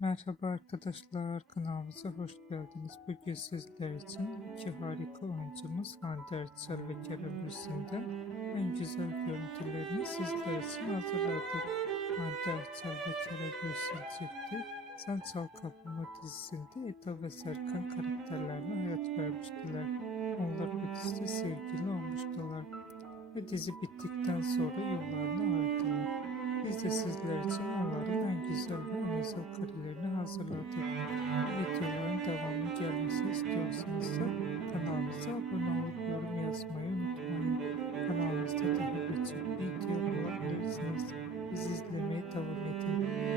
Merhaba arkadaşlar, kanalımıza hoş geldiniz. Bugün sizler için iki harika oyuncumuz Hande Erçel ve Kerem Bürsin'den en güzel görüntülerini sizler için hazırladık. Hande Erçel ve Kerem Bürsin çifti Sen Çal Kapımı dizisinde Eda ve Serkan karakterlerine hayat vermiştiler. Onlar bu dizide sevgili olmuştular ve dizi bittikten sonra yollarını ayırdılar. Biz de sizler için onların en güzel ve en özel karelerini hazırladık. Videoların devamı gelmesi istiyorsanız da kanalımıza abone olup yorum yazmayı unutmayın. Kanalımızda daha birçok video bulabilirsiniz. Bizi izlemeye devam edin.